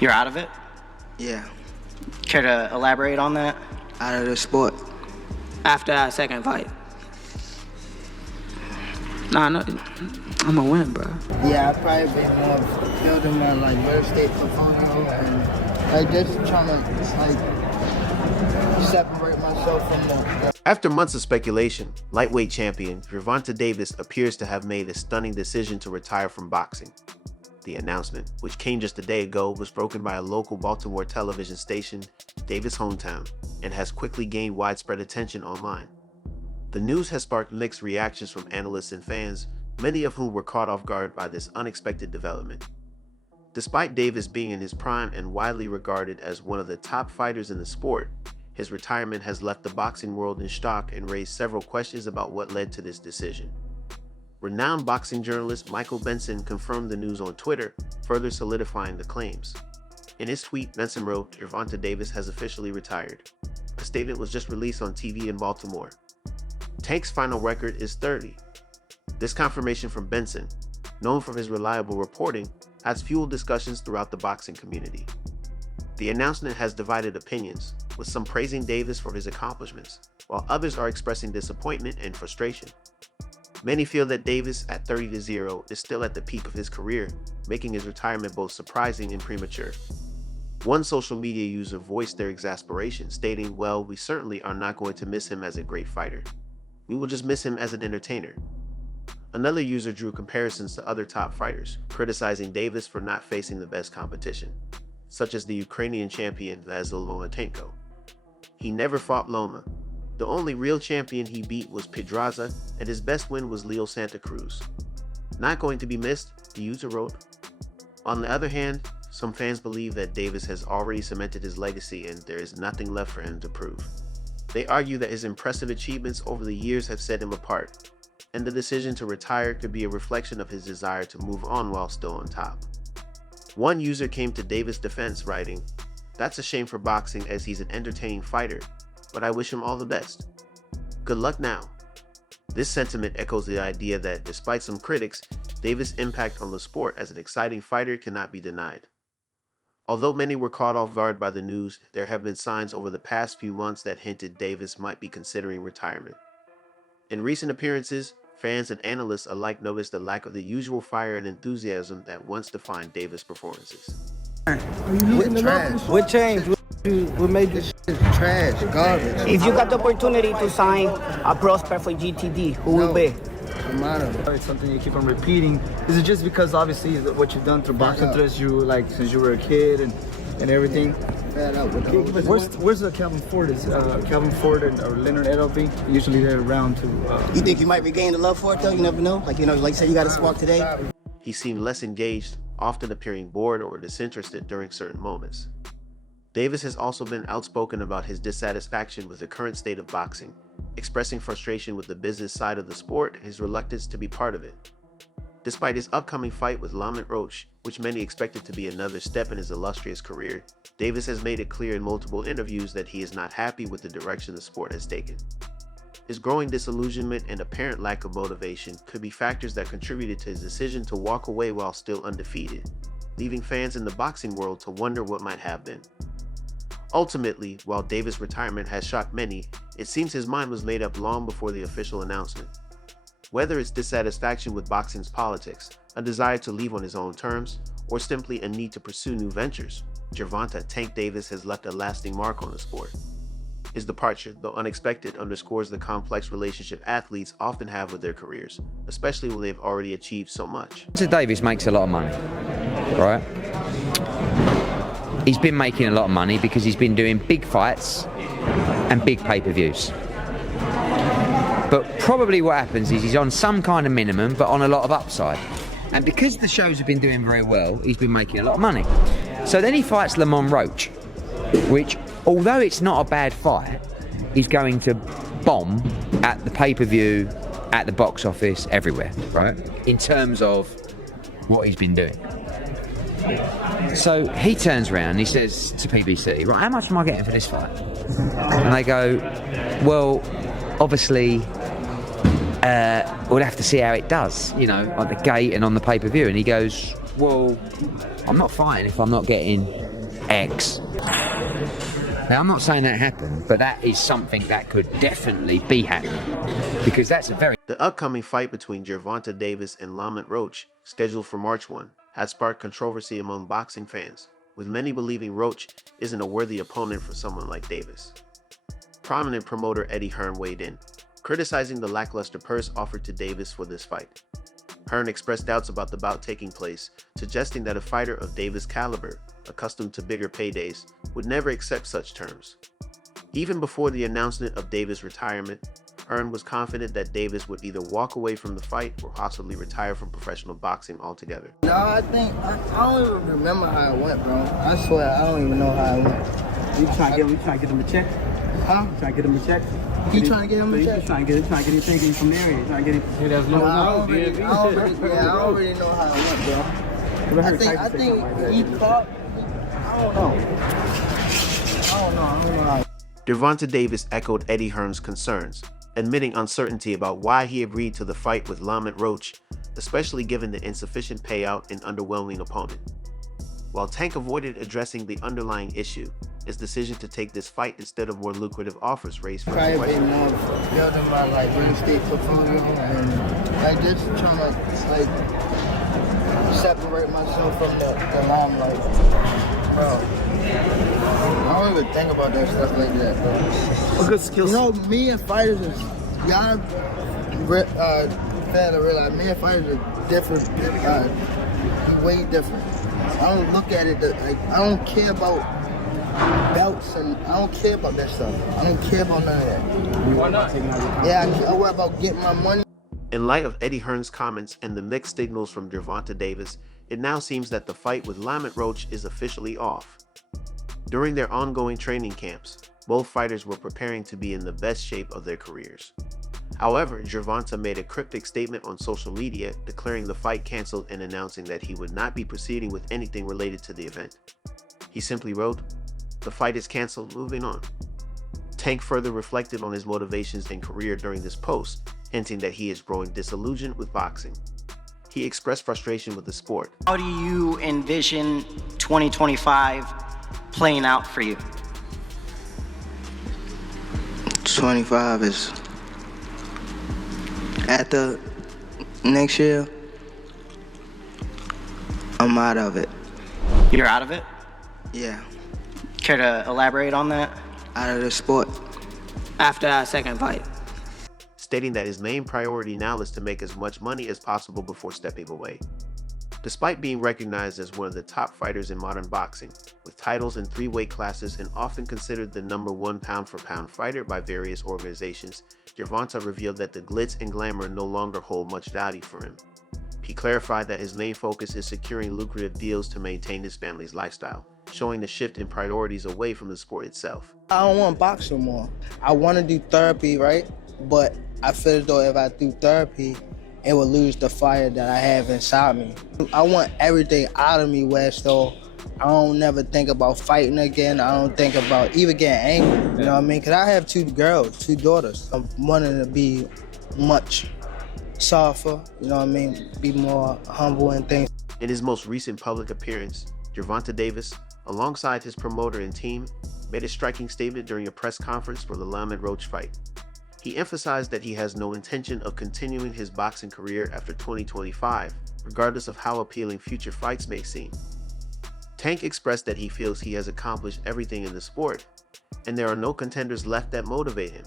You're out of it? Yeah, Care to elaborate on that? out of the sport. After that second fight. Nah, no, I'm gonna win, bro. Yeah, I probably been more building my like real estate portfolio and like just trying to like separate myself from the. After months of speculation, lightweight champion Gervonta Davis appears to have made a stunning decision to retire from boxing. The announcement, which came just a day ago, was broken by a local Baltimore television station, Davis' hometown, and has quickly gained widespread attention online. The news has sparked mixed reactions from analysts and fans, many of whom were caught off guard by this unexpected development. Despite Davis being in his prime and widely regarded as one of the top fighters in the sport, his retirement has left the boxing world in shock and raised several questions about what led to this decision. Renowned boxing journalist Michael Benson confirmed the news on Twitter, further solidifying the claims. In his tweet, Benson wrote, "Gervonta Davis has officially retired." A statement was just released on TV in Baltimore. Tank's final record is 30. This confirmation from Benson, known for his reliable reporting, has fueled discussions throughout the boxing community. The announcement has divided opinions, with some praising Davis for his accomplishments, while others are expressing disappointment and frustration. Many feel that Davis, at 30-0, is still at the peak of his career, making his retirement both surprising and premature. One social media user voiced their exasperation, stating, "Well, we certainly are not going to miss him as a great fighter. We will just miss him as an entertainer." Another user drew comparisons to other top fighters, criticizing Davis for not facing the best competition, such as the Ukrainian champion Vasyl Lomachenko. He never fought Loma. The only real champion he beat was Pedraza, and his best win was Leo Santa Cruz. Not going to be missed, the user wrote. On the other hand, some fans believe that Davis has already cemented his legacy and there is nothing left for him to prove. They argue that his impressive achievements over the years have set him apart, and the decision to retire could be a reflection of his desire to move on while still on top. One user came to Davis' defense, writing, "That's a shame for boxing as he's an entertaining fighter, but I wish him all the best. Good luck now." This sentiment echoes the idea that, despite some critics, Davis' impact on the sport as an exciting fighter cannot be denied. Although many were caught off guard by the news, there have been signs over the past few months that hinted Davis might be considering retirement. In recent appearances, fans and analysts alike noticed the lack of the usual fire and enthusiasm that once defined Davis' performances. What changed? What made this shit trash, garbage? If you got the opportunity to sign a prospect for GTD, who will be? It's something you keep on repeating. Is it just because obviously what you've done through boxing interests you like since you were a kid and everything? Where's the Calvin Ford? Is Calvin Ford or Leonard Edelby usually they're around to? You think you might regain the love for it though? You never know. Like you say you got a spark today. He seemed less engaged, often appearing bored or disinterested during certain moments. Davis has also been outspoken about his dissatisfaction with the current state of boxing, expressing frustration with the business side of the sport and his reluctance to be part of it. Despite his upcoming fight with Lamont Roach, which many expected to be another step in his illustrious career, Davis has made it clear in multiple interviews that he is not happy with the direction the sport has taken. His growing disillusionment and apparent lack of motivation could be factors that contributed to his decision to walk away while still undefeated, leaving fans in the boxing world to wonder what might have been. Ultimately, while Davis' retirement has shocked many, it seems his mind was made up long before the official announcement. Whether it's dissatisfaction with boxing's politics, a desire to leave on his own terms, or simply a need to pursue new ventures, Gervonta "Tank" Davis has left a lasting mark on the sport. His departure, though unexpected, underscores the complex relationship athletes often have with their careers, especially when they've already achieved so much. Davis makes a lot of money, right? He's been making a lot of money because he's been doing big fights and big pay-per-views. But probably what happens is he's on some kind of minimum, but on a lot of upside. And because the shows have been doing very well, he's been making a lot of money. So then he fights Lamont Roach, which, although it's not a bad fight, he's going to bomb at the pay-per-view, at the box office, everywhere, right? In terms of what he's been doing. So he turns around and he says to PBC, "Right, how much am I getting for this fight?" And they go, "Well, obviously, we'll have to see how it does, on the gate and on the pay-per-view." And he goes, well, I'm not fighting if I'm not getting X. Now, I'm not saying that happened, but that is something that could definitely be happening, because that's a very... The upcoming fight between Gervonta Davis and Lamont Roach, scheduled for March 1, has sparked controversy among boxing fans, with many believing Roach isn't a worthy opponent for someone like Davis. Prominent promoter Eddie Hearn weighed in, criticizing the lackluster purse offered to Davis for this fight. Hearn expressed doubts about the bout taking place, suggesting that a fighter of Davis' caliber, accustomed to bigger paydays, would never accept such terms. Even before the announcement of Davis' retirement, Hearn was confident that Davis would either walk away from the fight or possibly retire from professional boxing altogether. No, I don't even remember how it went, bro. I swear, I don't even know how it went. You trying to get him a check? Huh? Trying to get him a check? He trying to get him a check? Trying to get him taken from there. Trying to get him. There's no. I don't really know how it went, bro. I think he caught. I don't know how. Gervonta Davis echoed Eddie Hearn's concerns, admitting uncertainty about why he agreed to the fight with Lamont Roach, especially given the insufficient payout and underwhelming opponent. While Tank avoided addressing the underlying issue, his decision to take this fight instead of more lucrative offers raised further Probably questions. been more building my real estate portfolio and just trying to separate myself from the limelight. Bro, I don't even think about that stuff like that, bro. A good skill. You know, me and fighters is y'all fail to realize me and fighters are different, way different. I don't look at it like I don't care about belts and I don't care about that stuff. I don't care about none of that. Why not? Yeah, I worry about getting my money. In light of Eddie Hearn's comments and the mixed signals from Gervonta Davis, it now seems that the fight with Lamont Roach is officially off. During their ongoing training camps, both fighters were preparing to be in the best shape of their careers. However, Gervonta made a cryptic statement on social media declaring the fight canceled and announcing that he would not be proceeding with anything related to the event. He simply wrote, "The fight is canceled, moving on." Tank further reflected on his motivations and career during this post, hinting that he is growing disillusioned with boxing. He expressed frustration with the sport. How do you envision 2025 playing out for you? 25 is after next year. I'm out of it. You're out of it? Yeah, Care to elaborate on that? out of the sport. After that second fight. Stating that his main priority now is to make as much money as possible before stepping away. Despite being recognized as one of the top fighters in modern boxing, with titles in 3 weight classes and often considered the #1 pound-for-pound fighter by various organizations, Gervonta revealed that the glitz and glamour no longer hold much value for him. He clarified that his main focus is securing lucrative deals to maintain his family's lifestyle, showing the shift in priorities away from the sport itself. I don't want to box no more. I want to do therapy, right? But I feel as though if I do therapy, it will lose the fire that I have inside me. I want everything out of me where so I don't never think about fighting again. I don't think about even getting angry, you know what I mean? Because I have 2 girls, 2 daughters. I'm wanting to be much softer, you know what I mean? Be more humble and things. In his most recent public appearance, Gervonta Davis, alongside his promoter and team, made a striking statement during a press conference for the Lamont Roach fight. He emphasized that he has no intention of continuing his boxing career after 2025, regardless of how appealing future fights may seem. Tank expressed that he feels he has accomplished everything in the sport, and there are no contenders left that motivate him.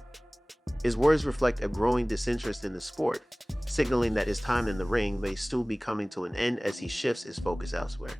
His words reflect a growing disinterest in the sport, signaling that his time in the ring may soon be coming to an end as he shifts his focus elsewhere.